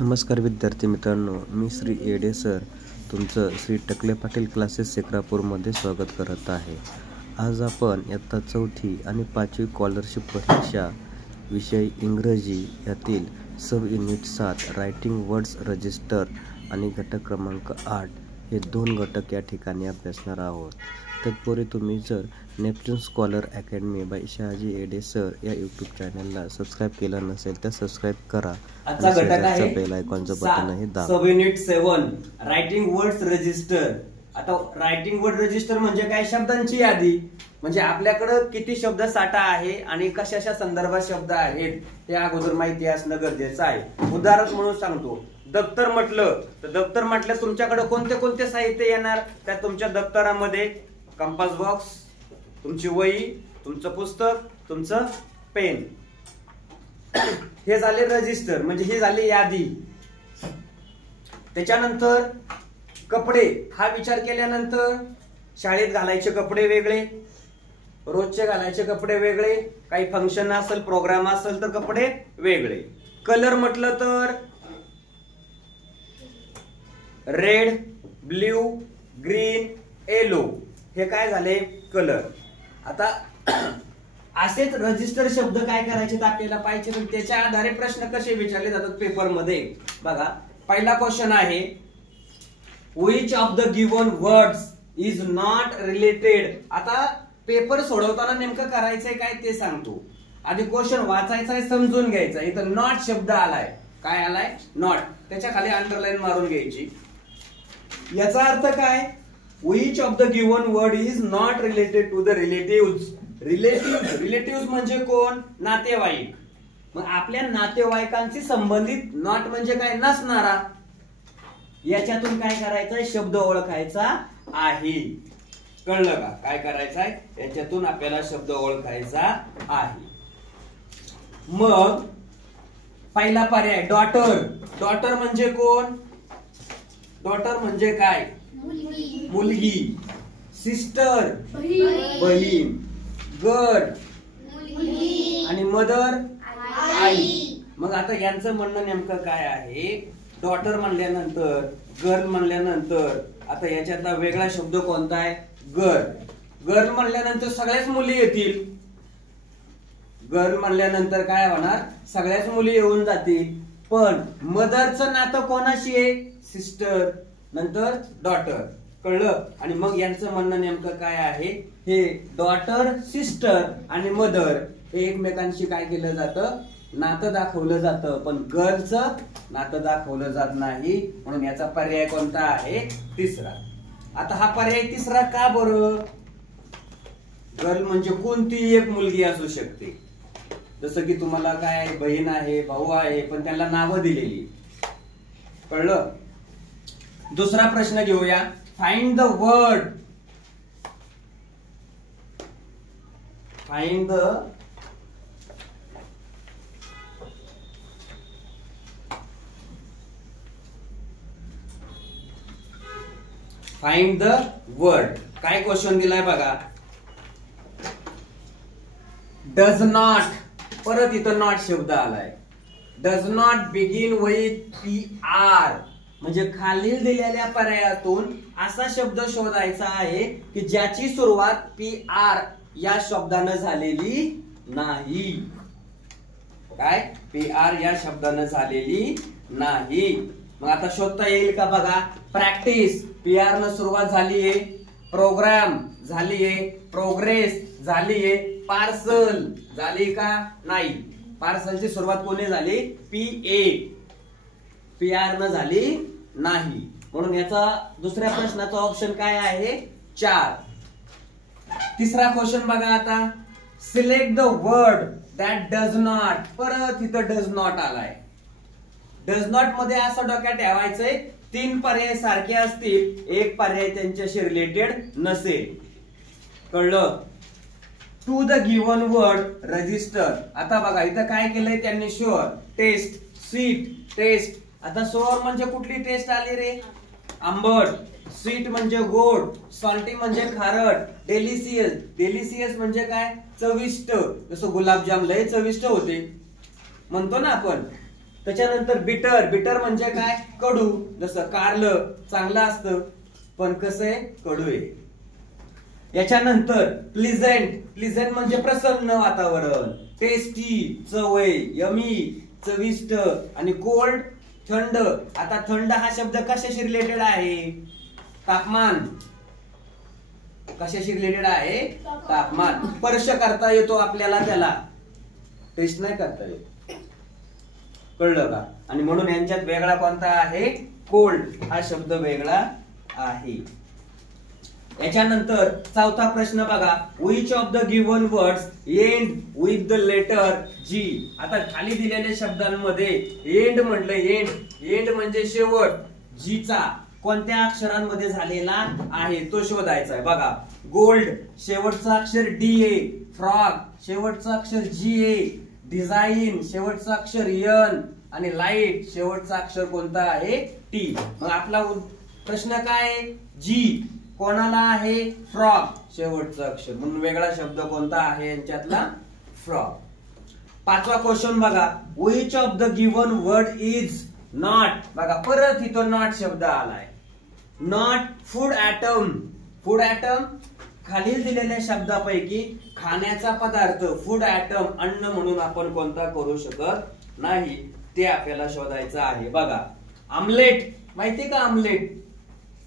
नमस्कार विद्यार्थी मित्रांनो, मी श्री येडे सर तुमचं श्री टकले पाटील क्लासेस सेक्रापूरमध्ये स्वागत करत आहे. आज आपण इयत्ता 4थी आणि 5वी स्कॉलरशिप परीक्षा विषय इंग्रजी यातील sub unit 7 writing words register आणि घटक क्रमांक 8 हे 2 घटक या ठिकाणी अभ्यासणार आहोत. तत्पूर्वी तुम्ही जर Neptune scholar academy by Shahaji Yede sir या यूट्यूब चॅनलला सबस्क्राईब केलं नसेल तर सबस्क्राईब करा. आजचा घटक आहे बेल आयकॉनचं बटनही दाबा. Sub unit 7 writing words register. आता रायटिंग वर्ड रजिस्टर म्हणजे काय? शब्दांची यादी. म्हणजे आपल्याकडे किती शब्द साठा आहे आणि कशाच्या संदर्भात शब्द आहेत हे अगोदर माहिती असणं गरजेचं आहे. उदाहरण म्हणून सांगतो, दप्तर म्हटलं तर दप्तर म्हटलं तुमच्याकडे कोणते कोणते साहित्य येणार? त्या तुमच्या दप्तरामध्ये कंपास बॉक्स, तुमची वही, तुमचं पुस्तक, तुमचं पेन, हे झाले रजिस्टर म्हणजे ही झाली यादी. त्याच्यानंतर कपडे हा विचार केल्यानंतर शाळेत घालायचे कपडे वेगळे, रोजचे घालायचे कपडे वेगळे, काही फंक्शन असेल प्रोग्राम असेल तर कपडे वेगळे. कलर म्हटलं तर रेड, ब्ल्यू, ग्रीन, येलो हे काय झाले? कलर. आता असेच रजिस्टर शब्द काय करायचे आपल्याला पाहिजे, त्याच्या आधारे प्रश्न कसे विचारले जातात पेपर मध्ये. बघा, पहिला क्वेश्चन आहे, which of the given words is not related. आता पेपर सोडवताना नेमकं करायचंय काय ते सांगतो. आधी क्वेश्चन वाचायचा आहे, समजून घ्यायचा. इथं नॉट शब्द आलाय. काय आलाय? नॉट. त्याच्या खाली अंडरलाईन मारून घ्यायची. याचा अर्थ काय? which of the given word is not related to the relatives. Relative म्हणजे कोण? नातेवाईक. मग आपल्या नातेवाईकांशी संबंधित नॉट म्हणजे काय? नसणारा. याच्यातून काय करायचंय? शब्द ओळखायचा आहे. कळलं का? काय करायचंय? याच्यातून आपल्याला शब्द ओळखायचा आहे. मग पहिला पर्याय डॉटर. डॉटर म्हणजे कोण? डॉटर म्हणजे काय? मुलगी. सिस्टर बहीण. गर्ल आणि मदर आई. मग आता यांचं म्हणणं नेमकं काय आहे? डॉटर म्हणल्यानंतर, गर्ल म्हणल्यानंतर आता याच्यातला वेगळा शब्द कोणता आहे? गर्ल. गर्ल म्हणल्यानंतर सगळ्याच मुली येतील. गर्ल म्हणल्यानंतर काय होणार? सगळ्याच मुली येऊन जातील. पण मदरचं नातं कोणाशी आहे? सिस्टर, नंतर डॉटर. कळलं? आणि मग यांचं म्हणणं नेमकं काय आहे? हे डॉटर, सिस्टर आणि मदर हे एकमेकांशी काय केलं जातं? नातं दाखवलं जातं. पण गर्लचं नातं दाखवलं जात नाही. म्हणून याचा पर्याय कोणता आहे? तिसरा. आता हा पर्याय तिसरा का बरं? गर्ल म्हणजे कोणती एक मुलगी असू शकते. जसं की तुम्हाला काय बहीण आहे, भाऊ आहे, पण त्यांना नावं दिलेली. कळलं? दुसरा प्रश्न घेऊया. Find the word. Find the find the word. काय क्वेश्चन दिलाय बघा. Does not. परत इथं नॉट शब्द आलाय. Does not begin with PR. म्हणजे खालील दिलेल्या पर्यायातून असा शब्द शोधायचा आहे की ज्याची सुरुवात PR या शब्दानं झालेली नाही. काय? PR या शब्दानं झालेली नाही. मग आता शोधता येईल का बघा. प्रॅक्टिस PR न सुरुवात झालीये. प्रोग्राम झालीये. प्रोग्रेस झालीये. पार्सल झाली का? नाही. पार्सलची सुरुवात कोणी झाली? PA. PR न झाली नाही. म्हणून याचा दुसऱ्या प्रश्नाचा ऑप्शन काय आहे? 4. तिसरा क्वेश्चन बघा आता. Select the word that does not. परत इथं डज नॉट आलाय. डज नॉट मध्ये असं डोक्यात ठेवायचंय 3 पर्याय सारखे असतील, एक पर्याय त्यांच्याशी रिलेटेड नसेल. कळलं? To the given word register. आता बघा इथं काय केलंय त्यांनी? Sour, taste, sweet, taste. आता शुअर म्हणजे कुठली टेस्ट आली रे? आंबट. स्वीट म्हणजे गोड. सॉल्टी म्हणजे खारट. डेलिशियस. डेलिशियस म्हणजे काय? चविष्ट. जसं गुलाबजाम लय चविष्ट होते म्हणतो ना आपण. त्याच्यानंतर बिटर, बिटर म्हणजे काय? कडू. जसं कारलं चांगलं असतं पण कसं आहे? कडू आहे. याच्यानंतर प्लीझेंट, प्लीझेंट म्हणजे प्रसन्न वातावरण. टेस्टी, चव आहे. यमी, चविष्ट. आणि कोल्ड, थंड. आता थंड हा शब्द कशाशी रिलेटेड आहे? तापमान. कशाशी रिलेटेड आहे? तापमान. स्पर्श करता येतो आपल्याला, त्याला टेस्ट नाही करता येत. कळलं का? आणि म्हणून यांच्यात वेगळा कोणता आहे? कोल्ड हा शब्द वेगळा आहे. याच्यानंतर चौथा प्रश्न बघा. Which of the given words end with the letter G. आता खाली दिलेल्या शब्दांमध्ये एंड म्हटलं. एंड, एंड म्हणजे शेवट. जी चा कोणत्या अक्षरांमध्ये झालेला आहे तो शोधायचा आहे. बघा, गोल्ड शेवटचं अक्षर डी आहे. फ्रॉग शेवटचं अक्षर जी आहे. डिझाईन शेवटचं अक्षर एन. आणि लाईट शेवटचं अक्षर कोणतं आहे? टी. मग आपला प्रश्न काय आहे? जी कोणाला आहे? फ्रॉग शेवटचं अक्षर. म्हणून वेगळा शब्द कोणता आहे यांच्यातला? फ्रॉग. पाचवा क्वेश्चन बघा. Which of the given word is not. बघा परत इथं नॉट शब्द आलाय. Not food atom. Food atom खालील दिलेल्या शब्दापैकी खाण्याचा पदार्थ फूड ऍटम अन्न म्हणून आपण कोणता करू शकत नाही, ते आपल्याला शोधायचं आहे. बघा, आमलेट माहितीये का? आमलेट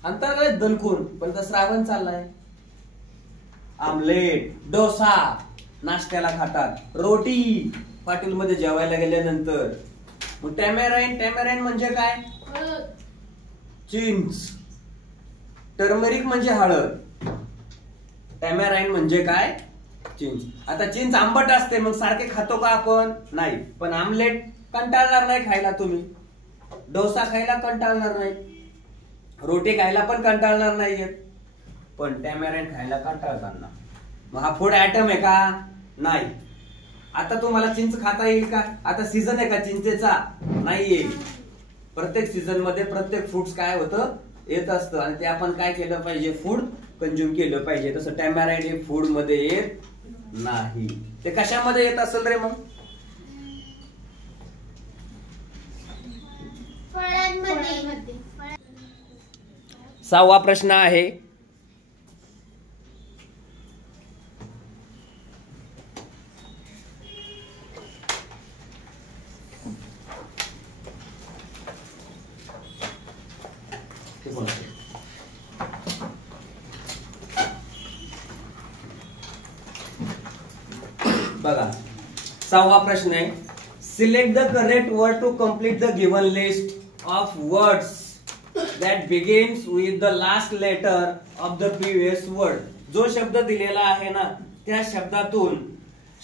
अंतर काय दणकून, पण तर श्रावण चाललाय. आमलेट. डोसा नाश्त्याला खातात. रोटी हॉटेलमध्ये जेवायला गेल्यानंतर. मग टॅमेराईन, टॅमेराईन म्हणजे काय? चिंच. टर्मरिक म्हणजे हळद. टॅमेराईन म्हणजे काय? चिंच. आता चिंच आंबट असते, मग सारखे खातो का आपण? नाही. पण आमलेट कंटाळणार नाही खायला तुम्ही. डोसा खायला कंटाळणार नाही. रोटी खायला पण कंटाळणार नाहीयेत. पण टॅमेराईन खायला कंटाळताना. मग हा फूड आयटम आहे का? नाही. आता तुम्हाला चिंच खाता येईल का? आता सीझन आहे का चिंचेचा? नाहीये. प्रत्येक सीझन मध्ये प्रत्येक फ्रुट्स काय होतं? येत असतं. आणि ते आपण काय केलं पाहिजे? फूड कंझ्युम केलं पाहिजे. तसं टॅमेराईन हे फूड मध्ये येत नाही. ते कशामध्ये येत असेल रे मग? फळांमध्ये. सहावा प्रश्न आहे. बघा, सहावा प्रश्न आहे. Select the correct word to complete the given list of words that begins with the last letter of the previous word. जो शब्द दिलेला आहे ना, त्या शब्दातून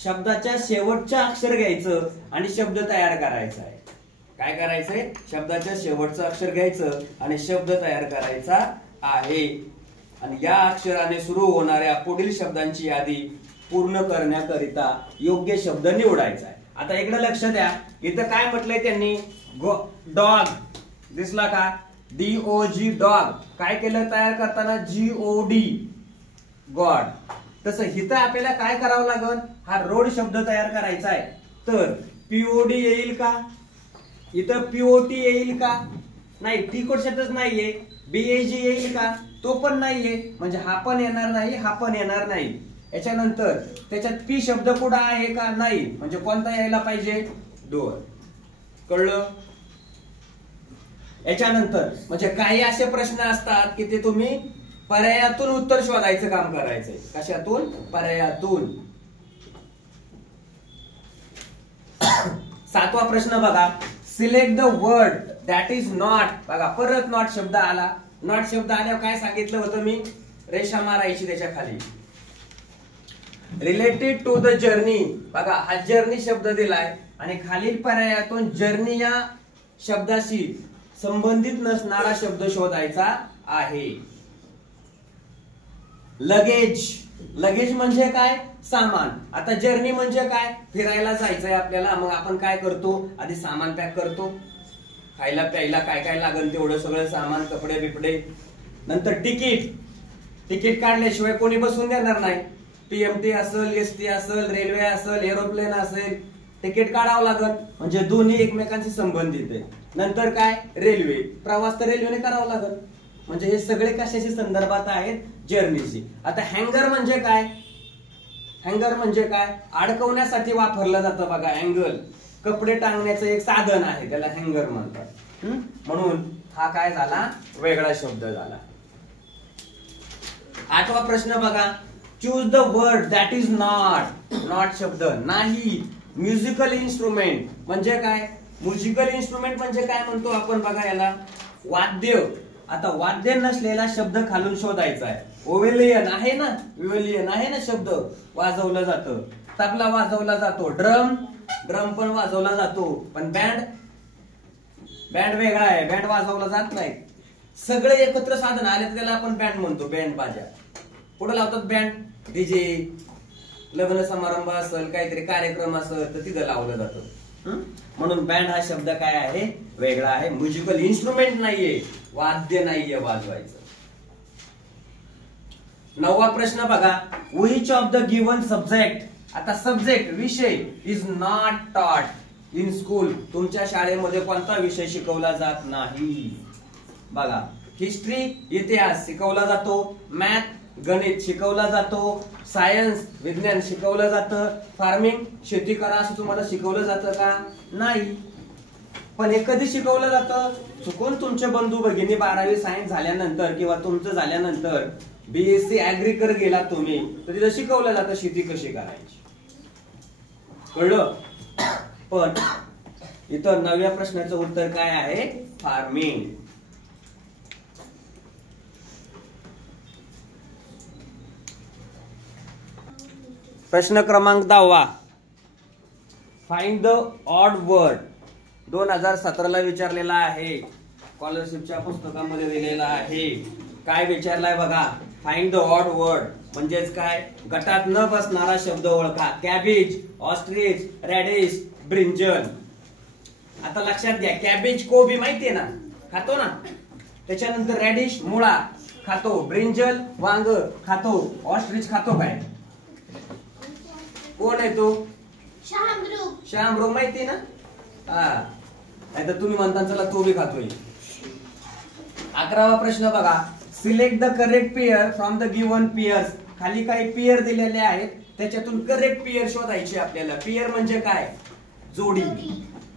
शब्दाच्या शेवटचं अक्षर घ्यायचं आणि शब्द तयार करायचा आहे. काय करायचंय? शब्दाच्या शेवटचं अक्षर घ्यायचं आणि शब्द तयार करायचा आहे. आणि या अक्षराने सुरू होणाऱ्या पुढील शब्दांची यादी पूर्ण करण्याकरिता योग्य शब्द निवडायचा आहे. आता इकडे लक्ष द्या. इथं काय म्हटलंय त्यांनी? डॉग दिसला का? DOG dog. काय केलं तयार करताना? GOD God. तसं इथं आपल्याला काय करावं लागल? हा रोड शब्द तयार करायचा आहे. तर POD येईल का? इथं POT येईल का? नाही. टी कोशतच नाहीये. BAG येईल का? तो पण नाहीये. म्हणजे हा पण येणार नाही, हा पण येणार नाही. याच्यानंतर त्याच्यात P शब्द कुठं आहे का? नाही. म्हणजे कोणता यायला पाहिजे? डोअर. कळलं? याच्यानंतर म्हणजे काही असे प्रश्न असतात की ते तुम्ही पर्यायातून उत्तर शोधायचं काम करायचंय. कशातून? पर्यायातून. सातवा प्रश्न बघा. Select the word that is not. बघा परत नॉट शब्द आला. नॉट शब्द आल्यावर काय सांगितलं होतं मी? रेषा मारायची त्याच्या खाली. Related to the journey. बघा हा जर्नी शब्द दिलाय आणि खालील पर्यायातून जर्नी या शब्दाशी संबंधित नसणारा शब्द शोधायचा आहे. लगेज. लगेज म्हणजे काय? सामान. आता जर्नी म्हणजे काय? फिरायला जायचंय आपल्याला. मग आपण काय करतो? आधी सामान पॅक करतो. खायला प्यायला काय काय लागेल तेवढं सगळं सामान, कपडे बिपडे. नंतर तिकीट. तिकीट काढल्याशिवाय कोणी बसून देणार नाही. PMT असेल, ST असेल, रेल्वे असेल, एरोप्लेन असेल, तिकीट काढावं लागत, म्हणजे दोन्ही एकमेकांशी संबंधित आहे. नंतर काय, रेल्वे, प्रवास तर रेल्वेने करावा लागत, म्हणजे हे सगळे कशाशी संदर्भात आहेत, जर्नीशी. आता हँगर म्हणजे काय, हँगर म्हणजे काय, अडकवण्यासाठी वापरलं जातं बघा. अँगल कपडे टांगण्याचं एक साधन आहे, त्याला हँगर म्हणतात. म्हणून हा काय झाला, वेगळा शब्द झाला. 8वा प्रश्न बघा, choose the word that is not. Not शब्द नाही. म्युझिकल इन्स्ट्रुमेंट म्हणजे काय, म्युझिकल इन्स्ट्रुमेंट म्हणजे काय म्हणतो आपण बघा याला, वाद्य. आता वाद्य नसलेला शब्द खालून शोधायचा आहे. ओव्हेलियन आहे ना, विओलियन आहे ना शब्द, वाजवलं जातं. तबला वाजवला जातो, ड्रम पण वाजवला जातो, पण बँड वेगळा आहे, बँड वाजवला जात नाही. सगळे एकत्र साधन आले त्याला आपण बँड म्हणतो, बँड बाजा. कुठं लावतात बँड, डीजे, लग्न समारंभ असेल, काहीतरी कार्यक्रम असेल तर तिथं लावलं जातं. म्हणून बँड हा शब्द काय आहे, वेगळा आहे. म्युझिकल इन्स्ट्रुमेंट नाहीये, वाद्य नाहीये वाजवायचं. 9वा प्रश्न बघा, which of the given subject. आता सब्जेक्ट विषय is not taught in school. तुमच्या शाळेमध्ये कोणता विषय शिकवला जात नाही बघा. हिस्ट्री इतिहास शिकवला जातो, मॅथ गणित शिकवला जातो, सायन्स विज्ञान शिकवलं जातं, फार्मिंग शेती करा असं तुम्हाला शिकवलं जातं का, नाही. पण हे कधी शिकवलं जातं, चुकून तुमचे बंधू भगिनी 12वी सायन्स झाल्यानंतर किंवा तुमचं झाल्यानंतर बीएससी ऍग्रीकर गेला तुम्ही, तर तिथं शिकवलं जातं शेती कशी करायची, कळलं. पण इथं 9व्या प्रश्नाचं उत्तर काय आहे, फार्मिंग. प्रश्न क्रमांक 10वा, फाइंड द ऑड वर्ड. 2017 विचारलेला आहे, स्कॉलरशिपच्या पुस्तकामध्ये दिलेला आहे. काय विचारलाय बघा, फाइंड द ऑड वर्ड म्हणजेच काय, गटात न बसणारा शब्द ओळखा. Cabbage, ostrich, radish, brinjal. आता लक्षात घ्या, कॅबेज कोबी माहितीये ना, खातो ना. त्याच्यानंतर रॅडिश मुळा खातो, ब्रिंजल वांग खातो, ऑस्ट्रिच खातो काय, कोण आहे तो, शामरूख माहिती ना. हा, नाही तर तुम्ही म्हणता चला तो बी खातोय. 11वा प्रश्न बघा, select the correct pair from the given pairs. खाली काही पेअर दिलेले आहेत, त्याच्यातून करेक्ट पेअर शोधायची आपल्याला. पेअर म्हणजे काय, जोडी,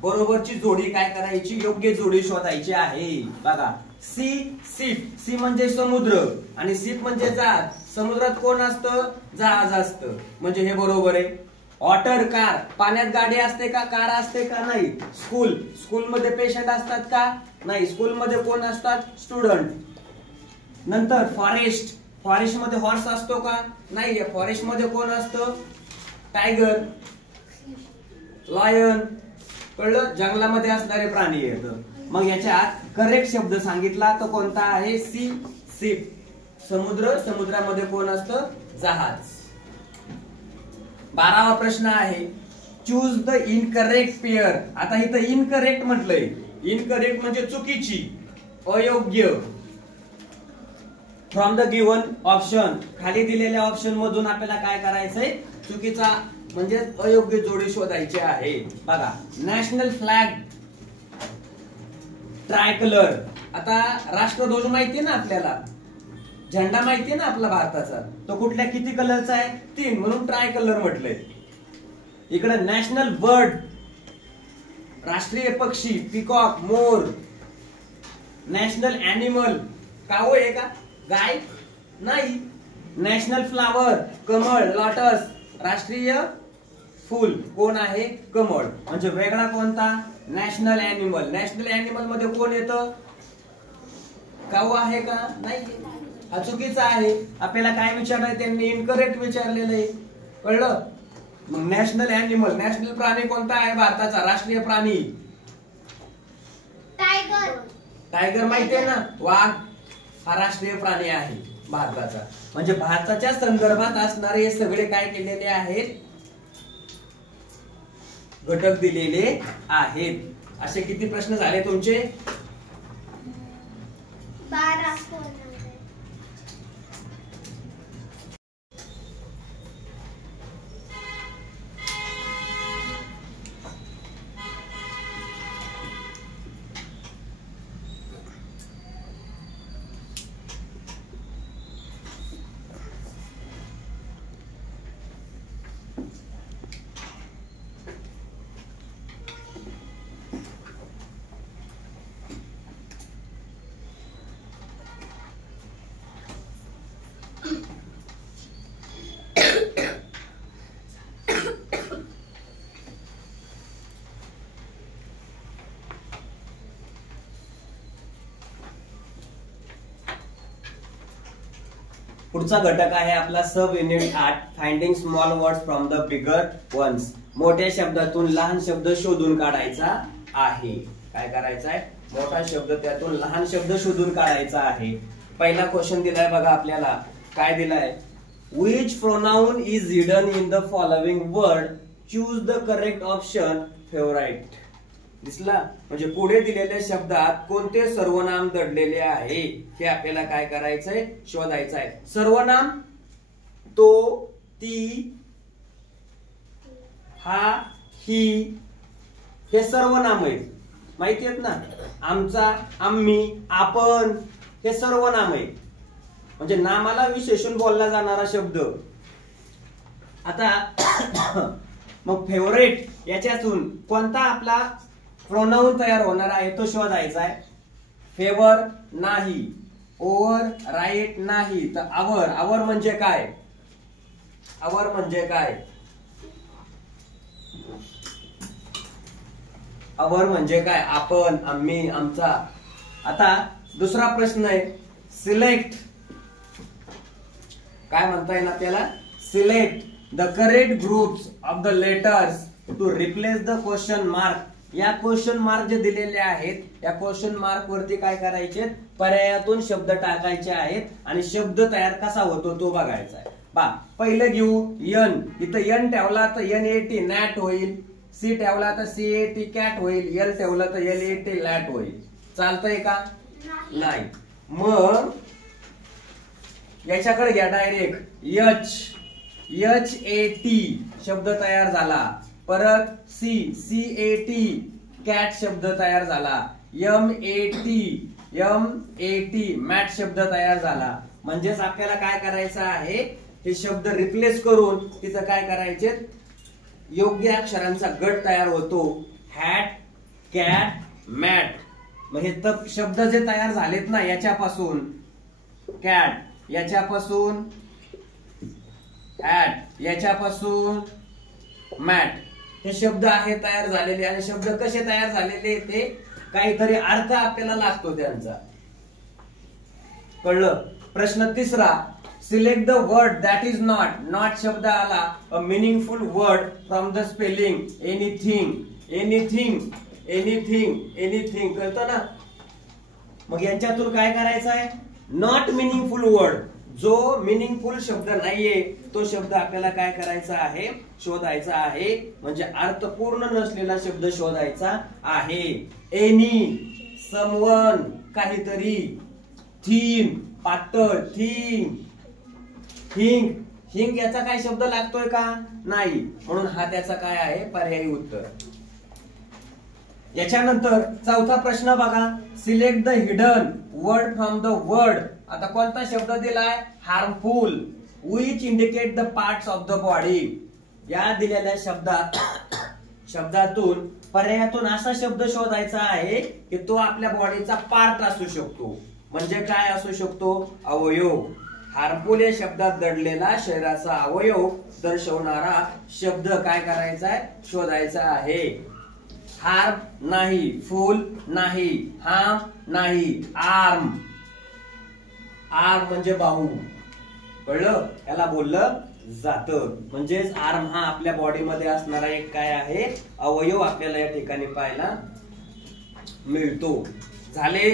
बरोबरची जोडी काय करायची, योग्य जोडी शोधायची आहे. बघा, सी शिप, सी म्हणजे समुद्र आणि शिप म्हणजे जहाज. समुद्रात कोण असतं, जहाज असतं, म्हणजे हे बरोबर आहे. ऑटर कार, पाण्यात गाडी असते का, कार असते का, नाही. स्कूल मध्ये पेशंट असतात का, नाही. स्कूल मध्ये कोण असतात, स्टुडंट. नंतर फॉरेस्ट, फॉरेस्ट मध्ये हॉर्स असतो का, नाही. फॉरेस्ट मध्ये कोण असतं, टायगर, लायन, कळलं, जंगलामध्ये असणारे प्राणी आहेत. मग याच्यात करेक्ट शब्द सांगितला तो कोणता आहे, सी शिप. समुद्र, समुद्रामध्ये कोण असतं, जहाज. 12वा प्रश्न आहे, चूज द इनकरेक्ट पेअर. आता इथं इनकरेक्ट म्हटलंय, इनकरेक्ट म्हणजे चुकीची, अयोग्य. फ्रॉम द गिव्हन ऑप्शन, खाली दिलेल्या ऑप्शन मधून आपल्याला काय करायचंय, चुकीचा म्हणजे अयोग्य जोडी शोधायची आहे. बघा, नॅशनल फ्लॅग ट्राय कलर. आता राष्ट्रध्वज माहितीये ना आपल्याला, झेंडा माहितीये ना आपला भारताचा, तो कुठल्या किती कलरचा आहे, 3, म्हणून ट्राय कलर म्हटलंय. इकडे नॅशनल बर्ड, राष्ट्रीय पक्षी, पिकॉक मोर. नॅशनल अॅनिमल, कावळ आहे का, गाय, नाही. नॅशनल फ्लावर, कमळ, लॉटस. राष्ट्रीय फुल कोण आहे, कमळ. म्हणजे वेगळा कोणता, नॅशनल अॅनिमल. नॅशनल अॅनिमल मध्ये कोण येतं, काऊ आहे का, नाही. हा चुकीचा आहे. आपल्याला काय विचारलंय त्यांनी, इनकरेक्ट विचारलेलं आहे, कळलं. मग नॅशनल अॅनिमल, नॅशनल प्राणी कोणता आहे भारताचा, राष्ट्रीय प्राणी, टायगर. टायगर माहितीये ना, वाघ हा राष्ट्रीय प्राणी आहे भारताचा. म्हणजे भारताच्या संदर्भात असणारे हे सगळे काय केलेले आहेत, घटक दिलेले आहेत. असे किती प्रश्न झाले तुमचे, 12. पुढचा घटक आहे आपला sub unit 8 finding small words from the bigger ones. मोठ्या शब्दातून लहान शब्द शोधून काढायचा आहे. काय करायचं आहे? मोठा शब्द त्यातून लहान शब्द शोधून काढायचा आहे. पहिला क्वेश्चन दिलाय बघा आपल्याला. काय दिलाय? Which pronoun is hidden in the following word, choose the correct option favourite. दिसला? म्हणजे पुढे दिलेल्या शब्दात कोणते सर्वनाम दडलेले आहे हे आपल्याला काय करायचंय? शोधायचं आहे. सर्वनाम तो, ती, हा, ही हे सर्वनाम आहेत. माहिती आहेत ना? आमचा, आम्ही, आपण हे सर्वनाम आहेत. म्हणजे नामाला विशेषण बोलला जाणारा शब्द. आता मग फेवरेट याच्यातून कोणता आपला प्रोनाउन तयार होणार आहे तो शोधायचा आहे. फेवर नाही, ओव्हर राईट नाही, तर आवर. आवर म्हणजे काय? आवर म्हणजे काय? आवर म्हणजे काय? आपण, आम्ही, आमचा. आता दुसरा प्रश्न आहे सिलेक्ट. काय म्हणता येईल आपल्याला? Select the correct groups of the letters to replace the question mark. या क्वेश्चन मार्क जे दिलेले आहेत या क्वेश्चन मार्क वरती काय करायचे? पर्यायातून शब्द टाकायचे आहेत आणि शब्द तयार कसा होतो तो बघायचा आहे. पहिलं घेऊ यन. इथं यन ठेवला तर NAT नॅट होईल. सी ठेवला तर CAT कॅट होईल. एल ठेवला तर LAT लॅट होईल. चालतंय का? नाही. मग याच्याकडे घ्या डायरेक्ट. HAT शब्द तयार झाला. परत CAT कॅट शब्द तयार झाला. MAT मॅट शब्द तयार झाला. म्हणजेच आपल्याला काय करायचं आहे? हे शब्द रिप्लेस करून तिथं काय करायचे? योग्य अक्षरांचा गट तयार होतो. Hat, cat, mat. मग हे शब्द जे तयार झालेत ना याच्यापासून कॅट, याच्यापासून हॅट, याच्यापासून मॅट, हे शब्द आहे तयार झालेले. आणि शब्द कसे तयार झालेले ते काहीतरी अर्थ आपल्याला लागतो त्यांचा. कळलं? प्रश्न तिसरा select the word that is not. Not शब्द आला. A meaningful word from the spelling anything. Anything, anything, anything. कळतं ना? मग यांच्यातून काय करायचं आहे? Not meaningful word. जो मिनिंगफुल शब्द नाहीये तो शब्द आपल्याला काय करायचा आहे? शोधायचा आहे. म्हणजे अर्थपूर्ण नसलेला शब्द शोधायचा आहे. एनी, समवन, काहीतरी. थीन, पातळ. थिंग, हिंग. हिंग याचा काय शब्द लागतोय का? नाही. म्हणून हा त्याचा काय आहे? पर्यायी उत्तर. याच्यानंतर चौथा प्रश्न बघा. Select the hidden word from the word. आता कोणता शब्द दिलाय? Harmful. Which indicate the parts of the body. या दिलेल्या शब्दातून पर्यायातून असा शब्द शोधायचा आहे की तो आपल्या बॉडीचा पार्ट असू शकतो. म्हणजे काय असू शकतो? अवयव. हार्मफुल या शब्दात दडलेला शरीराचा अवयव दर्शवणारा शब्द काय करायचा आहे? शोधायचा आहे. हार्म नाही, फुल नाही, हार्म नाही, आर्म. आर्म म्हणजे बाहू. कळलं? याला बोललं जातं. म्हणजेच आर्म हा आपल्या बॉडीमध्ये असणारा एक काय आहे? अवयव आपल्याला या ठिकाणी पाहायला मिळतो. झाले